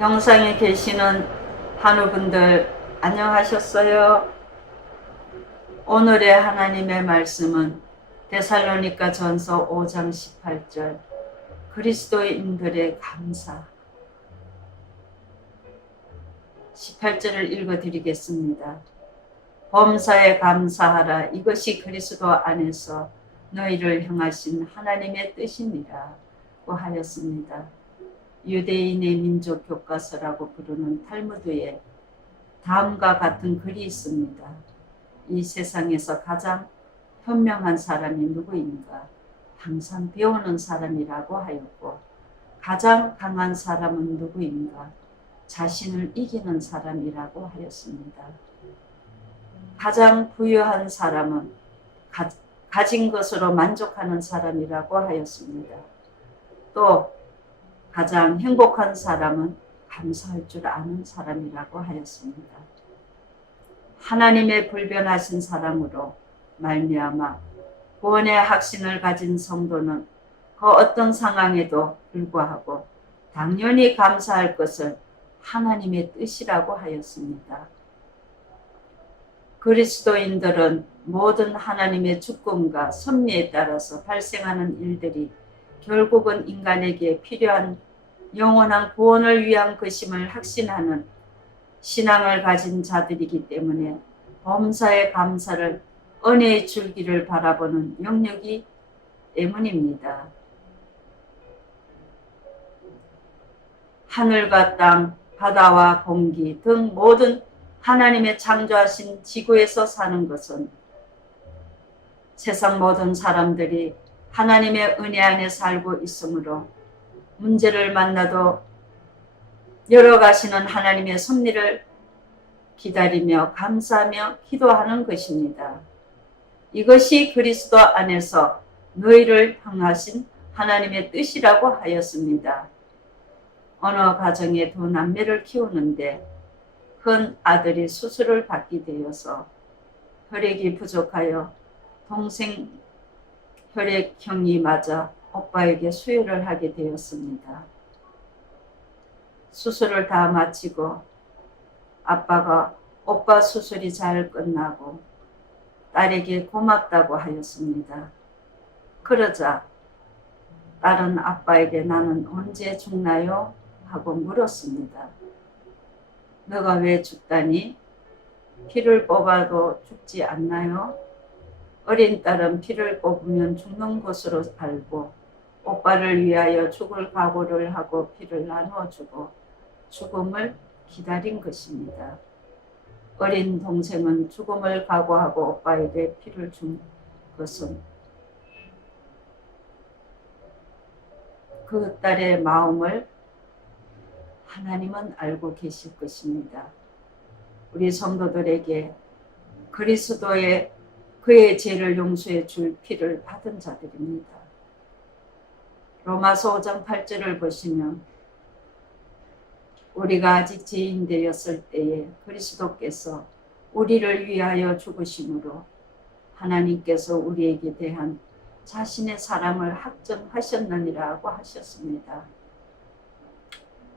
영상에 계시는 한우분들 안녕하셨어요? 오늘의 하나님의 말씀은 데살로니가 전서 5장 18절 그리스도인들의 감사 18절을 읽어드리겠습니다. 범사에 감사하라. 이것이 그리스도 안에서 너희를 향하신 하나님의 뜻이니라 고 하였습니다. 유대인의 민족 교과서라고 부르는 탈무드에 다음과 같은 글이 있습니다. 이 세상에서 가장 현명한 사람이 누구인가? 항상 배우는 사람이라고 하였고, 가장 강한 사람은 누구인가? 자신을 이기는 사람이라고 하였습니다. 가장 부유한 사람은 가진 것으로 만족하는 사람이라고 하였습니다. 또 가장 행복한 사람은 감사할 줄 아는 사람이라고 하였습니다. 하나님의 불변하신 사랑으로 말미암아 구원의 확신을 가진 성도는 그 어떤 상황에도 불구하고 당연히 감사할 것을 하나님의 뜻이라고 하였습니다. 그리스도인들은 모든 하나님의 주권과 섭리에 따라서 발생하는 일들이 결국은 인간에게 필요한 영원한 구원을 위한 것임을 확신하는 신앙을 가진 자들이기 때문에 범사의 감사를 은혜의 줄기를 바라보는 영역이 때문입니다. 하늘과 땅, 바다와 공기 등 모든 하나님의 창조하신 지구에서 사는 것은 세상 모든 사람들이 하나님의 은혜 안에 살고 있으므로 문제를 만나도 열어가시는 하나님의 섭리를 기다리며 감사하며 기도하는 것입니다. 이것이 그리스도 안에서 너희를 향하신 하나님의 뜻이라고 하였습니다. 어느 가정에 두 남매를 키우는데 큰 아들이 수술을 받게 되어서 혈액이 부족하여 동생 혈액형이 맞아 오빠에게 수혈을 하게 되었습니다. 수술을 다 마치고 아빠가 오빠 수술이 잘 끝나고 딸에게 고맙다고 하였습니다. 그러자 딸은 아빠에게 나는 언제 죽나요? 하고 물었습니다. 너가 왜 죽다니? 피를 뽑아도 죽지 않나요? 어린 딸은 피를 뽑으면 죽는 것으로 알고 오빠를 위하여 죽을 각오를 하고 피를 나누어주고 죽음을 기다린 것입니다. 어린 동생은 죽음을 각오하고 오빠에게 피를 준 것은 그 딸의 마음을 하나님은 알고 계실 것입니다. 우리 성도들에게 그리스도의 그의 죄를 용서해 줄 피를 받은 자들입니다. 로마서 5장 8절을 보시면 우리가 아직 죄인되었을 때에 그리스도께서 우리를 위하여 죽으심으로 하나님께서 우리에게 대한 자신의 사랑을 확정하셨느니라고 하셨습니다.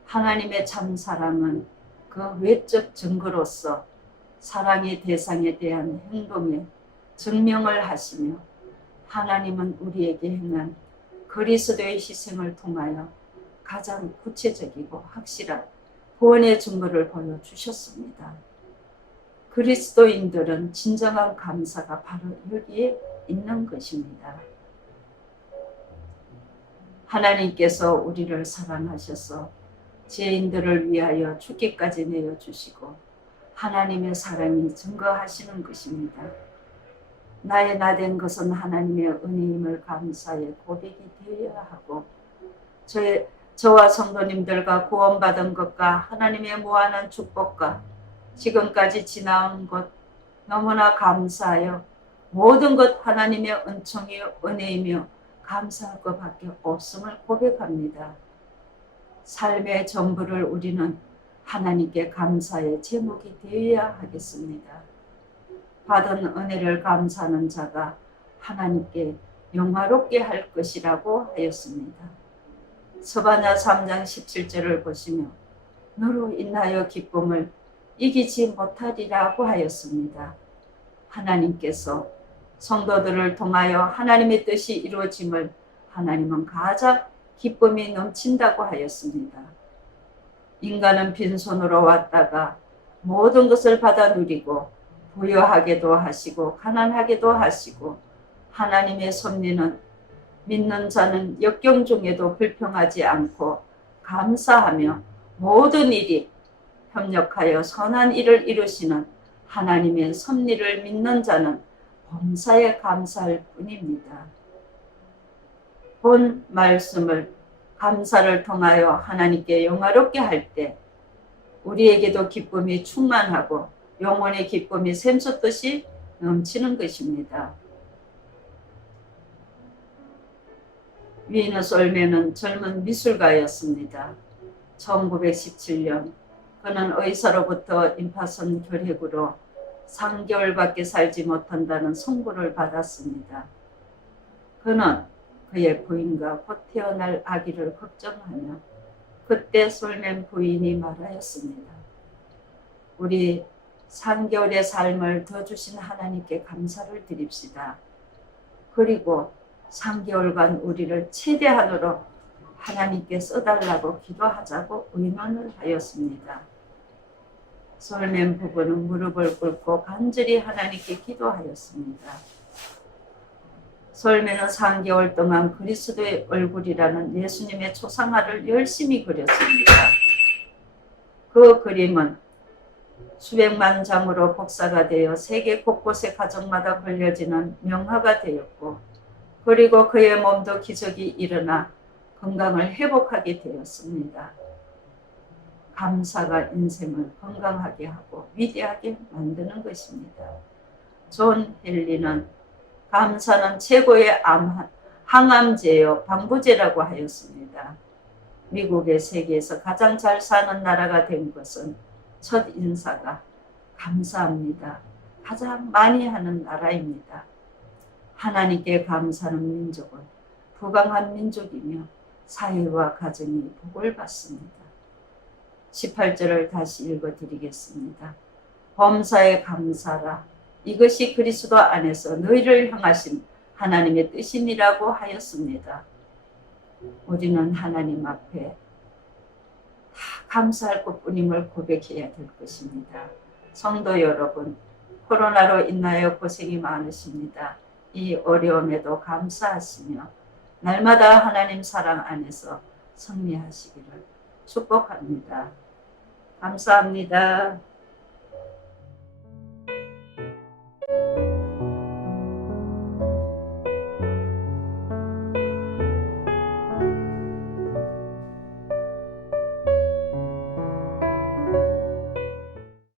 하나님의 참 사랑은 그 외적 증거로서 사랑의 대상에 대한 행동에 증명을 하시며 하나님은 우리에게 행한 그리스도의 희생을 통하여 가장 구체적이고 확실한 구원의 증거를 보여주셨습니다. 그리스도인들은 진정한 감사가 바로 여기에 있는 것입니다. 하나님께서 우리를 사랑하셔서 죄인들을 위하여 죽기까지 내어주시고 하나님의 사랑이 증거하시는 것입니다. 나의 나된 것은 하나님의 은혜임을 감사의 고백이 되어야 하고 저와 성도님들과 구원받은 것과 하나님의 무한한 축복과 지금까지 지나온 것 너무나 감사하여 모든 것 하나님의 은총이요 은혜이며 감사할 것밖에 없음을 고백합니다. 삶의 전부를 우리는 하나님께 감사의 제목이 되어야 하겠습니다. 받은 은혜를 감사하는 자가 하나님께 영화롭게 할 것이라고 하였습니다. 스바냐 3장 17절을 보시며 너로 인하여 기쁨을 이기지 못하리라고 하였습니다. 하나님께서 성도들을 통하여 하나님의 뜻이 이루어짐을 하나님은 가장 기쁨이 넘친다고 하였습니다. 인간은 빈손으로 왔다가 모든 것을 받아 누리고 부유하게도 하시고 가난하게도 하시고 하나님의 섭리는 믿는 자는 역경 중에도 불평하지 않고 감사하며 모든 일이 협력하여 선한 일을 이루시는 하나님의 섭리를 믿는 자는 범사에 감사할 뿐입니다. 본 말씀을 감사를 통하여 하나님께 영화롭게 할 때 우리에게도 기쁨이 충만하고 영혼의 기쁨이 샘솟듯이 넘치는 것입니다. 위너스 올메는 젊은 미술가였습니다. 1917년 그는 의사로부터 임파선 결핵으로 3개월밖에 살지 못한다는 선고를 받았습니다. 그는 그의 부인과 곧 태어날 아기를 걱정하며 그때 솔맨 부인이 말하였습니다. 우리 3개월의 삶을 더 주신 하나님께 감사를 드립시다. 그리고 3개월간 우리를 최대한으로 하나님께 써달라고 기도하자고 의논을 하였습니다. 솔맨 부부는 무릎을 꿇고 간절히 하나님께 기도하였습니다. 솔맨은 3개월 동안 그리스도의 얼굴이라는 예수님의 초상화를 열심히 그렸습니다. 그 그림은 수백만 장으로 복사가 되어 세계 곳곳의 가정마다 걸려지는 명화가 되었고, 그리고 그의 몸도 기적이 일어나 건강을 회복하게 되었습니다. 감사가 인생을 건강하게 하고 위대하게 만드는 것입니다. 존 헨리는 감사는 최고의 항암제요 방부제라고 하였습니다. 미국의 세계에서 가장 잘 사는 나라가 된 것은 첫 인사가 감사합니다. 가장 많이 하는 나라입니다. 하나님께 감사하는 민족은 부강한 민족이며 사회와 가정이 복을 받습니다. 18절을 다시 읽어드리겠습니다. 범사에 감사라. 이것이 그리스도 안에서 너희를 향하신 하나님의 뜻이니라고 하였습니다. 우리는 하나님 앞에 감사할 것뿐임을 고백해야 될 것입니다. 성도 여러분, 코로나로 인하여 고생이 많으십니다. 이 어려움에도 감사하시며 날마다 하나님 사랑 안에서 승리하시기를 축복합니다. 감사합니다.